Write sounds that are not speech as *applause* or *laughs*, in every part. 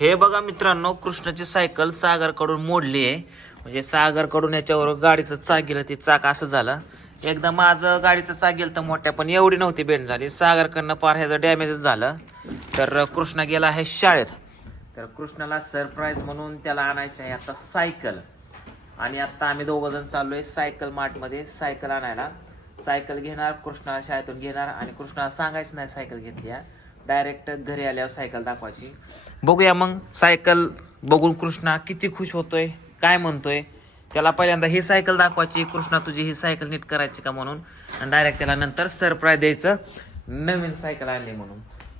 हे बघा मित्रांनो कृष्णाची सायकल सागरकडून मोडली आहे. म्हणजे सागरकडून याच्यावर गाडीचं चाक गेलं ते चाक असं झालं. एकदा माझं गाडीचं चाक गेलं तर मोठ्या पण एवढी नव्हती बेंड झाली. सागरकडनं पार ह्याचं डॅमेजच झालं. तर कृष्णा गेला आहे शाळेत. तर कृष्णाला सरप्राईज म्हणून त्याला आणायचं आहे आता सायकल. आणि आता आम्ही दोघं जण चाललोय सायकल मार्टमध्ये सायकल आणायला. सायकल घेणार कृष्णा शाळेतून घेणार. आणि कृष्णाला सांगायचं नाही सायकल घेतली डायरेक्ट घरी आल्यावर सायकल दाखवायची. बघूया मग सायकल बघून कृष्णा किती खुश होतोय काय म्हणतोय. त्याला पहिल्यांदा ही सायकल दाखवायची कृष्णा तुझी ही सायकल नीट करायची का म्हणून. आणि डायरेक्ट त्याला नंतर सरप्राईज द्यायचं नवीन सायकल आणली म्हणून.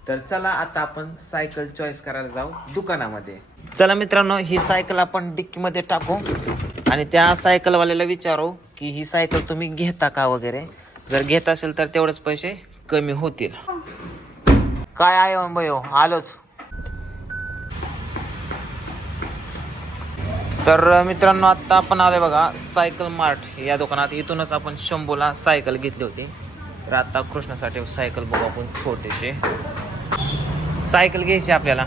तर चला आता आपण सायकल चॉईस करायला जाऊ दुकानामध्ये. चला मित्रांनो ही सायकल आपण डिक्कीमध्ये टाकू. आणि त्या सायकलवाल्याला विचारू की ही सायकल तुम्ही घेता का वगैरे. जर घेत असेल तर तेवढेच पैसे कमी होतील. काय आहे मुंबई आलोच. तर मित्रांनो आता आपण आलोय बघा सायकल मार्ट या दुकानात. इथूनच आपण शंभूला सायकल घेतली होती. तर आता कृष्णासाठी सायकल बघू आपण छोटेसे. सायकल घ्यायची आपल्याला.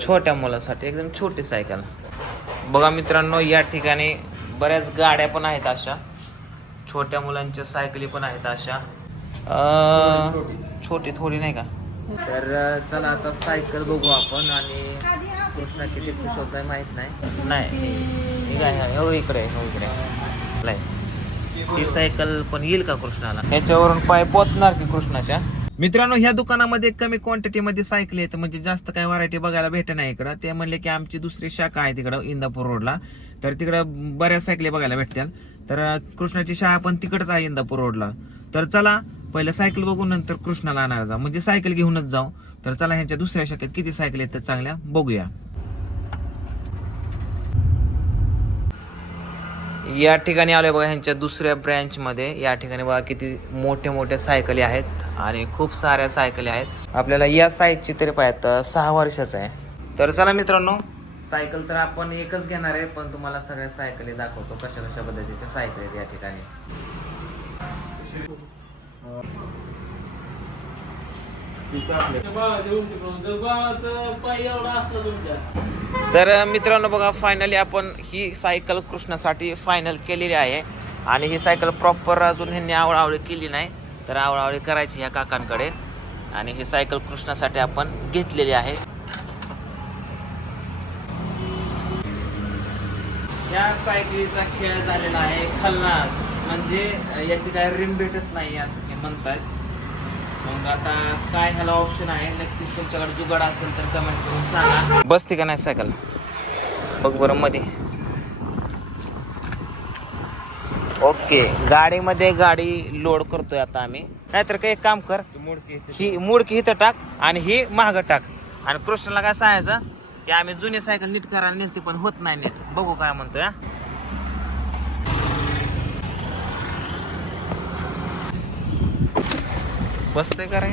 छोट्या मुलासाठी एकदम छोटी सायकल. बघा मित्रांनो या ठिकाणी बऱ्याच गाड्या पण आहेत अशा. छोट्या मुलांच्या सायकली पण आहेत अशा. अं, छोटी थोडी नाही का? तर चला आता सायकल बघू आपण आणि कृष्णा किती खुश होत आहे माहीत नाही. नाही. काय हो इकडे आहे, हो इकडे. हो, नाही. ही सायकल पण येईल का कृष्णाला? याच्यावरून पाय पोचणार की कृष्णाच्या? मित्रांनो ह्या दुकानामध्ये कमी क्वांटिटी मध्ये सायकल आहेत म्हणजे जास्त काय व्हरायटी बघायला भेट नाही इकडं. ते म्हणले की आमची दुसरी शाखा आहे तिकडं इंदापूर रोडला तर तिकडं बऱ्याच सायकली बघायला भेटतात तर कृष्णाची शाळा पण तिकडच आहे इंदापूर रोडला तर चला पहिलं सायकल बघून नंतर कृष्णाला आणायला जा. म्हणजे सायकल घेऊनच जाऊ. तर चला ह्यांच्या दुसऱ्या शाखेत किती सायकल आहेत चांगल्या बघूया. या ठिकाणी आलोय बघा ह्यांच्या दुसऱ्या ब्रँच मध्ये. या ठिकाणी बघा किती मोठ्या मोठ्या सायकली आहेत आणि खूप साऱ्या सायकली आहेत. आपल्याला या साईजची तरी पाहिजे सहा वर्षाचं आहे. तर चला मित्रांनो सायकल तर आपण एकच घेणार आहे पण तुम्हाला सगळ्या सायकली दाखवतो कशा कशा पद्धतीच्या सायकल आहेत या ठिकाणी. तर मित्रांनो बघा फायनली आपण ही सायकल कृष्णासाठी फायनल केलेली आहे. आणि ही सायकल प्रॉपर अजून ह्यांनी आवळावळी केली नाही. तर आवळावळी करायची ह्या काकांकडे. आणि ही सायकल कृष्णासाठी आपण घेतलेली आहे. या सायकलीचा खेळ झालेला आहे खल्लास म्हणजे याची काय रिम भेटत नाही असं हे म्हणतात. मग आता काय ह्याला ऑप्शन आहे? नक्कीच तुमच्याकडे जुगाड असेल तर कमेंट करून सांगा. बसते का नाही सायकल? बघ बरं मध्ये. ओके गाडीमध्ये गाडी लोड करतोय आता आम्ही. नाहीतर काही एक काम कर ही मुडकी इथं टाक आणि ही महाग टाक. आणि कृष्णाला काय सांगायचं? की आम्ही जुनी सायकल नीट करायला नेलती पण होत नाही नीट. बघू काय म्हणतोय बसते का रे?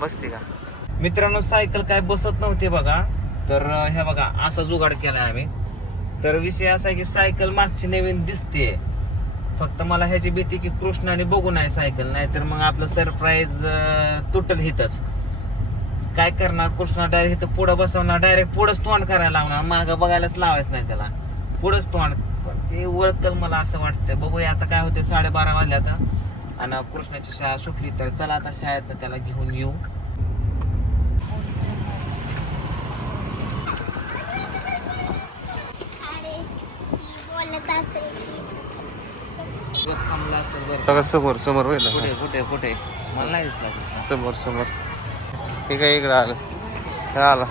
बसते का? मित्रांनो सायकल काय बसत नव्हते बघा. तर हे बघा असा जुगाड केलाय आम्ही. तर विषय असा आहे की सायकल मागची नवीन दिसते फक्त मला ह्याची भीती की कृष्णाने बघू नाही सायकल नाहीतर मग आपलं सरप्राईज तुटल हितच. काय करणार? कृष्णा डायरेक्ट इथं पुढं बसवणार डायरेक्ट पुढंच तोंड करायला लावणार. मागं बघायलाच लावायचं नाही त्याला. पुढंच तोंड ते ओळखल मला असं वाटतं बघूया आता काय होते साडेबारा वाजले आता. आणि कृष्णाची शाळा सुटली तर चला आता शाळेत त्याला घेऊन येऊ. सगळं समोर समोर होईल कुठे कुठे कुठे? मला नाही दिसला. समोर समोर. हे काय इकडं आलं? आला.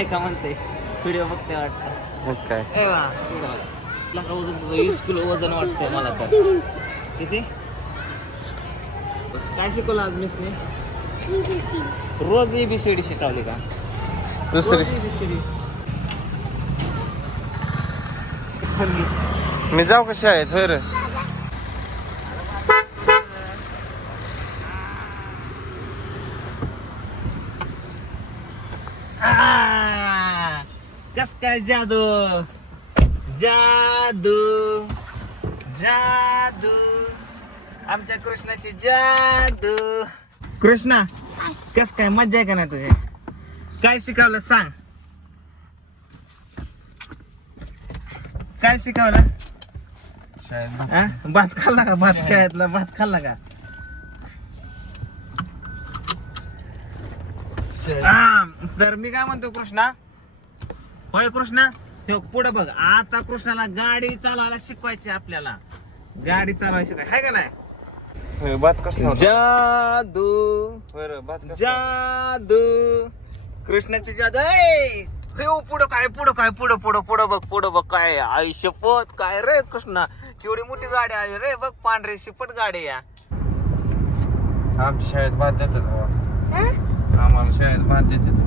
आहे का म्हणते व्हिडिओ बघते वाटतं. मग काय? ए वा, इकडं बघ. लका वजन तुझं वीस किलो वजन वाटतंय मला तर. किती? काय शिकवलं आज मिसने रोज एबीसीडी शिकवली का? दुसरी. ABCD. मी जाऊ का शाळेत? होय रे. काय जादू? जादू. जादू. आमच्या कृष्णाची जादू. कृष्णा कस काय मज्जा आहे का नाही तुझे? काय शिकवलं सांग. काय शिकवलं? भात खाल्ला का? भात शाळेतला भात खाल्ला का? तर मी काय म्हणतो कृष्णा होय कृष्णा? हे पुढे बघ. आता कृष्णाला गाडी चालवायला शिकवायची आपल्याला. गाडी चालवायला शिकवाय हाय का नाही? भात कसला जादू. बरं भात कसला जादू. कृष्णाची जादू. ए! हे ओ, पुढं काय पुढं काय पुढं पुढं पुढं बघ पुढं बघ काय आई शपथ काय रे कृष्णा? केवढी मोठी गाडी आली रे. बघ पांढरी शिपट गाडी या आमच्या शाळेत भात देतात बाबा हं? आम्हाला शाळेत भात देतात.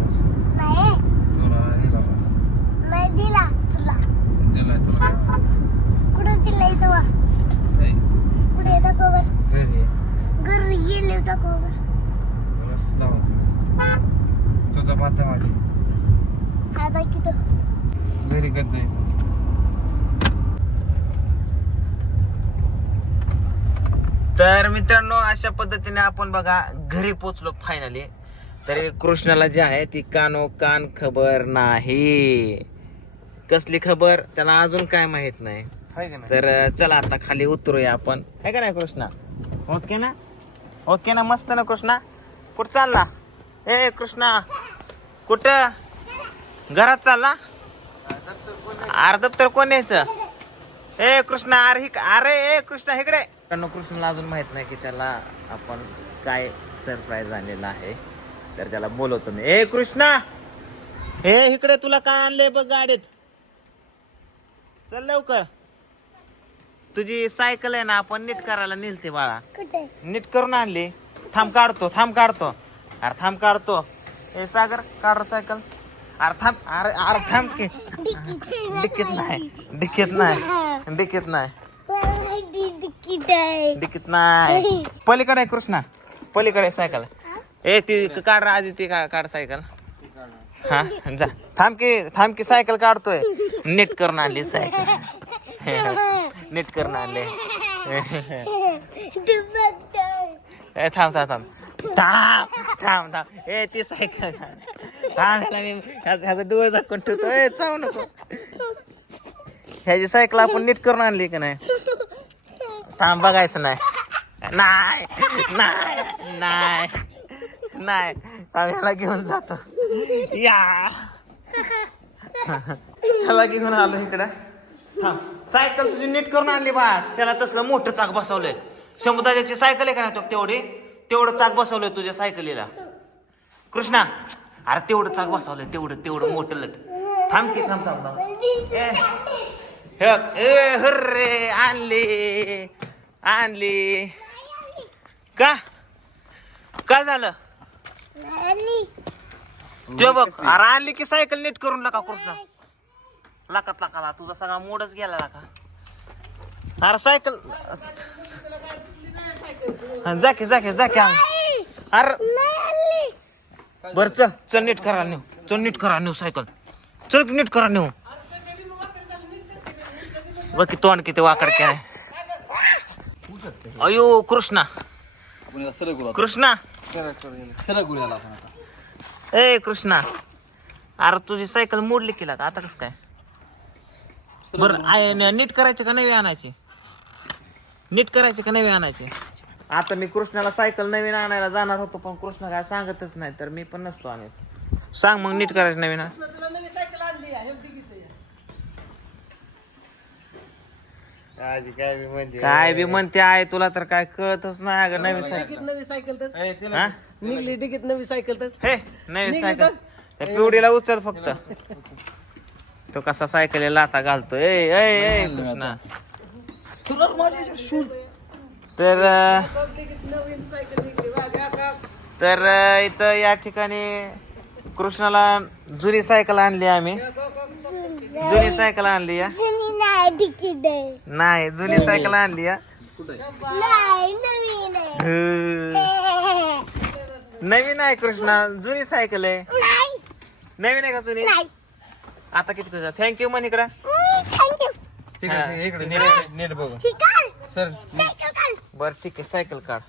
तुला. नाही दिला तुला. काय. कुठं दिला इथं कुठे येतं घरी गेले होता. तुझा किती? घरी कधी जायचं? तर मित्रांनो अशा पद्धतीने आपण बघा घरी पोचलो फायनली तरी कृष्णाला जे आहे ती कानो कान खबर नाही. कसली खबर त्याला अजून काय माहीत नाही. हाय का नाही? तर चला आता खाली उतरूया आपण. आहे का नाही कृष्णा? ओके ना? ओके ना मस्त ना कृष्णा? कुठं चालला? ए कृष्णा कुठं? घरात चालला? अरे दप्तर कोण यायचं? ए कृष्णा अरे हिक अरे ए कृष्णा इकडे. कारण कृष्णाला अजून माहीत नाही की त्याला आपण काय सरप्राईज आणलेला आहे. तर त्याला बोलवतो मी. ए कृष्णा! ए इकडे तुला काय आणले बघ गाडीत? चल लवकर. तुझी सायकल आहे ना आपण नीट करायला नेलते बाळा. कुठे? नीट करून आणली. थांब काढतो थांब काढतो. अरे थांब काढतो. ए सागर काढ रे सायकल अरे थांब अरे अरे थांब की. डिकीत नाही डिकीत नाही डिकीत नाही डिकीत नाही. *laughs* पलीकडे आहे कृष्णा. पलीकडे आहे सायकल ए ती काढ रे आधी ती काढ सायकल हा जा. थांब की थांब की सायकल काढतोय. नीट करून आणली सायकल. नीट करून आणले. ए थांब थांब थांब. थांब थांब थांब. ए ती सायकल थांब ह्याला मी ह्याचा डोळे झाकून ठेवतो. ए चाव नको. ह्याची सायकल आपण नीट करून आणली का नाही? थांब बघायचं नाही. नाही नाही नाही नाही. थांब ह्याला घेऊन जातो. या. ह्याला घेऊन आलो इकडं. थांब. सायकल तुझी नीट करून आणली बा त्याला तसलं मोठं चाक बसवलंय. समुदायाची सायकल आहे का नाही तो? तेवढी. तेवढं चाक बसवलंय तुझ्या सायकलीला. कृष्णा अरे तेवढं चाक बसवलंय. तेवढं तेवढं मोठं लट. थांब की थांब थांब थांब. ए, हे हर्रे आणली. आणली. का? काय झालं. ते बघ अरे आणली की सायकल नीट करून लाका कृष्णा. लाकात लाकाला तुझा सगळा मोडच गेला लाका. अरे सायकल हा, जा की जा की जा की आण. अरे नाही आली बर चल चल नीट करा नेऊ. चल नीट करा नेऊ सायकल. चल नीट करा नेऊ. बघ की तोंड किती वाकड काय अयो कृष्णा. कृष्णा. ए कृष्णा. अरे तुझी सायकल मोडली केला का आता कस काय? बर नीट करायची का नवी आणायची? नीट करायची का नवी आणायची? आता मी कृष्णाला सायकल नवीन आणायला जाणार होतो पण कृष्ण काय सांगतच नाही तर मी पण नसतो आणायचं. सांग मग नीट करायचं नवीन. आ- आजी काय बी म्हणते. काय बी म्हणते आहे तुला तर काय कळतच नाही अगं नवी सायकल नवी सायकल तर. हा? निघली डिकीत नवी सायकल तर. हे नवी सायकल. त्या पिवडीला उचल फक्त. तो कसा सायकल लाता घालतो ए ए ए कृष्णा. तर निघली वागा का तर अं, इथं या ठिकाणी कृष्णाला जुनी सायकल आणली आम्ही. जुनी सायकल आणली या. जुनी नाही नाही जुनी सायकल आणली या. नाही नवीन आहे. नवीन आहे कृष्णा. जुनी सायकल आहे. नाही. नवीन आहे का जुनी? नाही. आता किती थँक्यू म्हण इकडं. थँक्यू तिकडे. तिकडे, इकडे नीट नीट बघू ही काल सर. सायकल काल बर ठीक आहे. सायकल काढ.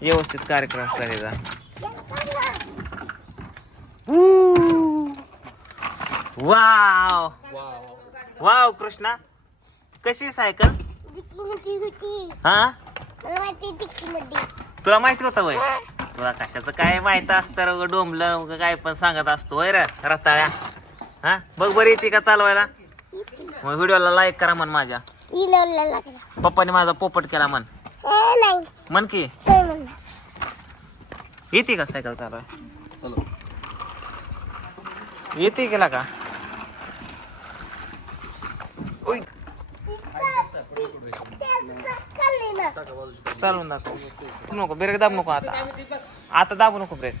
व्यवस्थित कार्यक्रम करायचा वाव वाव कृष्णा. कशी आहे सायकल होती. हा? मला मध्ये तुला माहिती होतं वय? तुला कशाचं काय माहीत असतं रे? डोंबलं काय पण सांगत असतो. वय रे रताळ्या. हा? बघ बरं येते का चालवायला? मग व्हिडिओला लाईक करा म्हण माझ्या. पप्पाने माझा पोपट केला म्हण. म्हण की. येते का सायकल चालवाय येते केला का? चालले ना चालवून दाखव नको ब्रेक दाबू नको आता. आता दाबू नको ब्रेक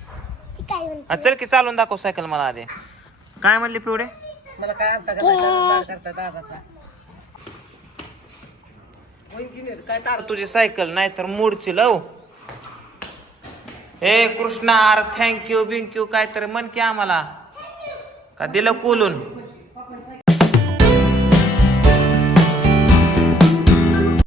ती काय म्हणते हा, चल की चालून दाखव सायकल मला आधी. काय म्हणली पिवडे मला काय आता करायचं? करता दादाचा. इंजिनियर काय तार? तुझी सायकल नाही तर मूडची लव. ए कृष्णा अरे थँक्यू बिंक्यू काय तर म्हण की आम्हाला. का दिलं कोलून